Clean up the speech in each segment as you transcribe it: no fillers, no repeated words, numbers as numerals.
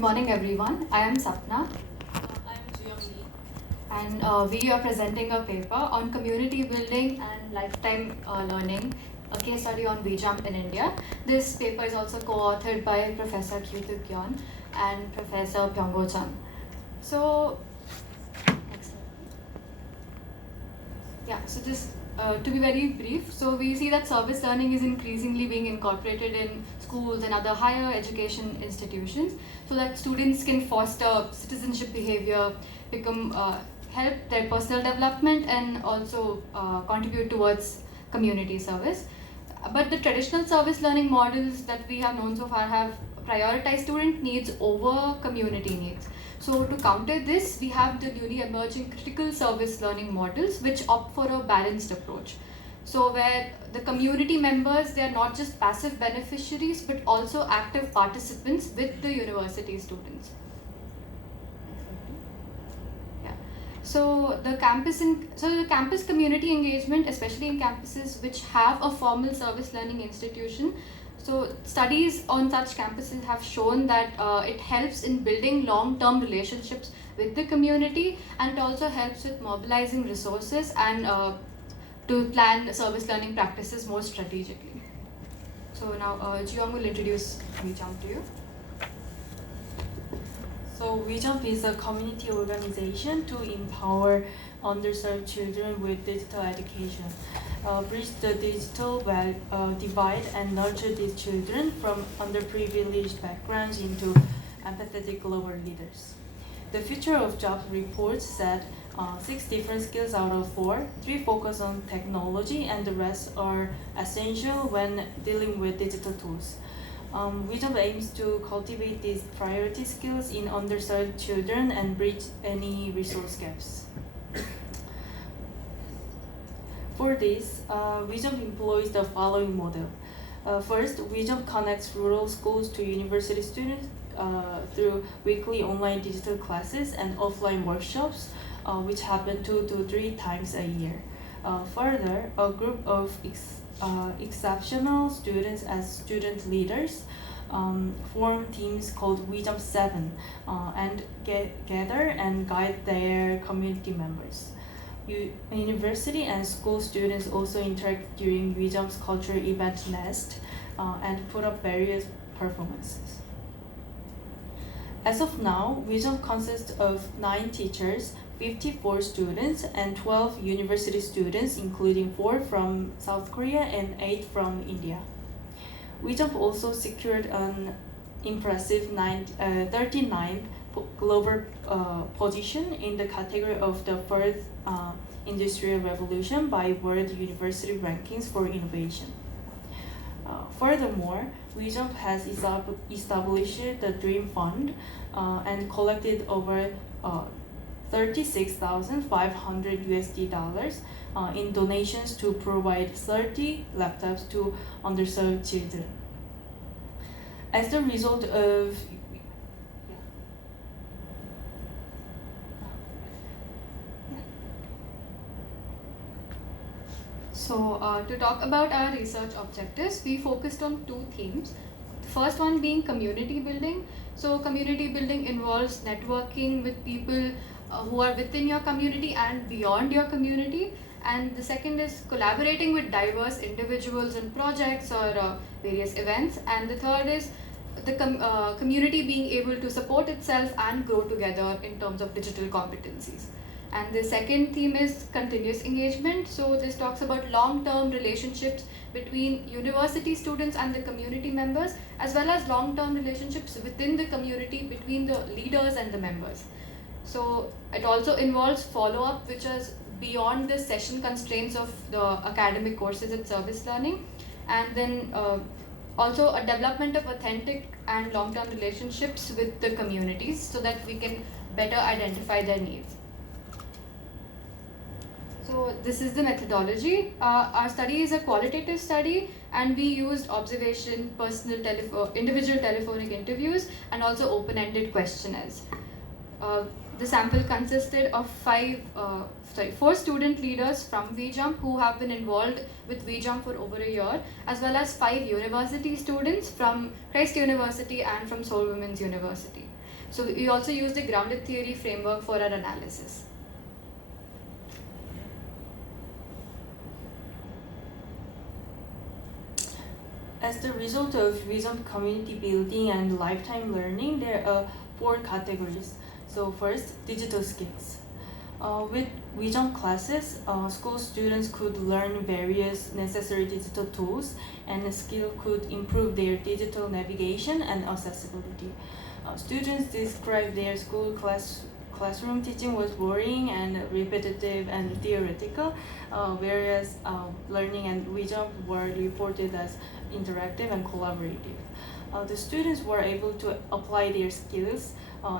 Good morning, everyone. I am Sapna, I'm Juyoung. and we are presenting a paper on community building and lifetime learning, a case study on WeJump in India. This paper is also co-authored by Professor Juyoung and Professor Pyonggo-chan. So, next slide. Yeah, so just to be very brief, so we see that service learning is increasingly being incorporated in schools and other higher education institutions so that students can foster citizenship behavior, become help their personal development and also contribute towards community service. But the traditional service learning models that we have known so far have prioritized student needs over community needs. So to counter this, we have the newly emerging critical service learning models which opt for a balanced approach. So where the community members, they are not just passive beneficiaries but also active participants with the university students. Yeah. So the campus community engagement, especially in campuses which have a formal service learning institution. So studies on such campuses have shown that it helps in building long-term relationships with the community, and it also helps with mobilizing resources and to plan service learning practices more strategically. So now Juyoung will introduce WeJump to you. So WeJump is a community organization to empower underserved children with digital education, bridge the digital divide, and nurture these children from underprivileged backgrounds into empathetic global leaders. The Future of Jobs report said 6 different skills out of 4, 3 focus on technology, and the rest are essential when dealing with digital tools. WeJump aims to cultivate these priority skills in underserved children and bridge any resource gaps. For this, WeJump employs the following model. First, WeJump connects rural schools to university students through weekly online digital classes and offline workshops, which happen 2 to 3 times a year. Further, a group of exceptional students as student leaders form teams called WeJump 7 and gather and guide their community members. University and school students also interact during WeJump's cultural event Nest and put up various performances. As of now, WeJump consists of 9 teachers, 54 students, and 12 university students, including 4 from South Korea and 8 from India. WeJump also secured an impressive 39th global position in the category of the fourth industrial revolution by World University Rankings for Innovation. Furthermore, WeJump has established the Dream Fund and collected over $36,500 in donations to provide 30 laptops to underserved children. As the result of So to talk about our research objectives, we focused on 2 themes. The first one being community building. So community building involves networking with people who are within your community and beyond your community. And the second is collaborating with diverse individuals in projects or various events. And the third is the community being able to support itself and grow together in terms of digital competencies. And the second theme is continuous engagement. So this talks about long-term relationships between university students and the community members, as well as long-term relationships within the community between the leaders and the members. So it also involves follow-up, which is beyond the session constraints of the academic courses and service learning, and then also a development of authentic and long-term relationships with the communities so that we can better identify their needs. So this is the methodology. Our study is a qualitative study, and we used observation, individual telephonic interviews, and also open-ended questionnaires. The sample consisted of 4 student leaders from WeJump who have been involved with WeJump for over a year, as well as 5 university students from Christ University and from Seoul Women's University. So we also use the grounded theory framework for our analysis. As the result of WeJump community building and lifetime learning, there are 4 categories. So first, digital skills. With WeJump classes, school students could learn various necessary digital tools, and the skill could improve their digital navigation and accessibility. Students described their classroom teaching was boring and repetitive and theoretical, whereas learning and WeJump were reported as interactive and collaborative. The students were able to apply their skills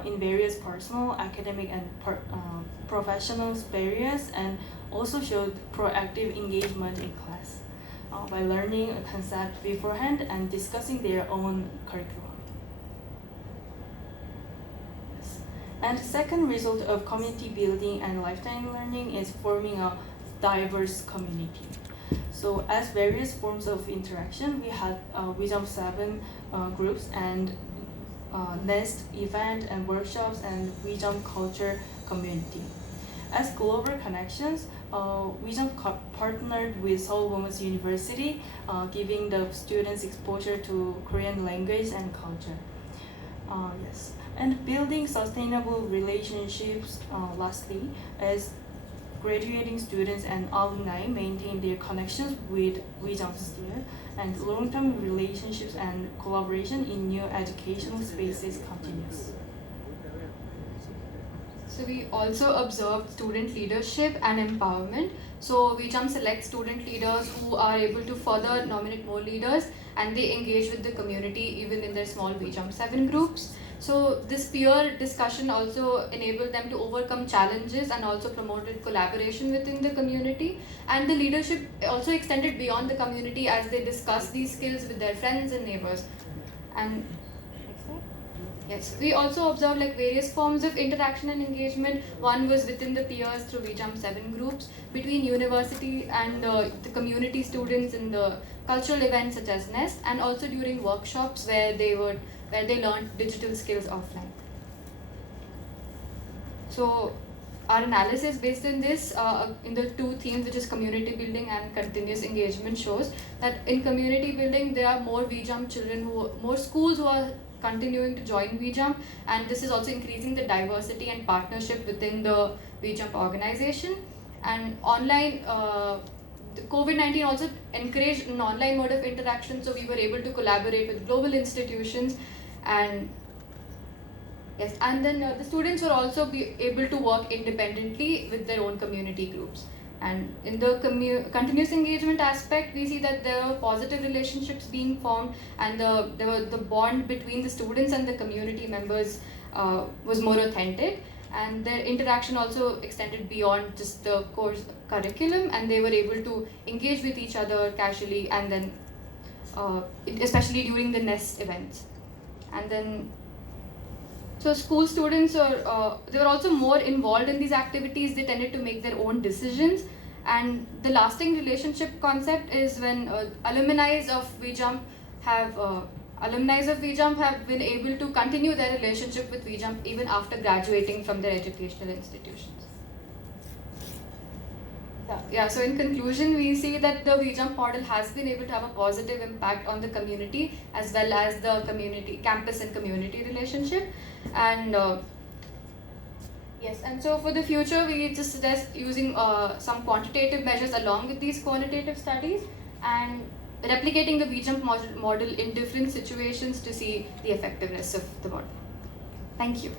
in various personal, academic, and professional areas, and also showed proactive engagement in class by learning a concept beforehand and discussing their own curriculum. And the second result of community building and lifetime learning is forming a diverse community. So as various forms of interaction, we had WeJump 7 groups and Nest event and workshops and WeJump culture community. As global connections, WeJump partnered with Seoul Women's University, giving the students exposure to Korean language and culture. Yes. And building sustainable relationships, lastly, as graduating students and alumni maintain their connections with WeJump still, and long-term relationships and collaboration in new educational spaces continues. So we also observed student leadership and empowerment. So WeJump selects student leaders who are able to further nominate more leaders, and they engage with the community even in their small WeJump 7 groups. So this peer discussion also enabled them to overcome challenges and also promoted collaboration within the community. And the leadership also extended beyond the community as they discussed these skills with their friends and neighbors. And yes, we also observed like various forms of interaction and engagement. One was within the peers through WeJump 7 groups, between university and the community students in the cultural events such as Nest, and also during workshops where they learned digital skills offline. So our analysis based on this in the 2 themes, which is community building and continuous engagement, shows that in community building there are more WeJump children, more schools who are continuing to join WeJump, and this is also increasing the diversity and partnership within the WeJump organization. And online, COVID-19 also encouraged an online mode of interaction, so we were able to collaborate with global institutions, and yes, and then the students will also be able to work independently with their own community groups. And in the continuous engagement aspect, we see that there are positive relationships being formed, and the bond between the students and the community members was more authentic, and their interaction also extended beyond just the course curriculum, and they were able to engage with each other casually, and then especially during the Nest events. And then so school students they were also more involved in these activities. They tended to make their own decisions, and the lasting relationship concept is when alumni of WeJump have been able to continue their relationship with WeJump even after graduating from their educational institutions. Yeah, so in conclusion, we see that the WeJump model has been able to have a positive impact on the community as well as the community, campus and community relationship. And yes, and so for the future, we just suggest using some quantitative measures along with these qualitative studies, and replicating the WeJump model in different situations to see the effectiveness of the model. Thank you.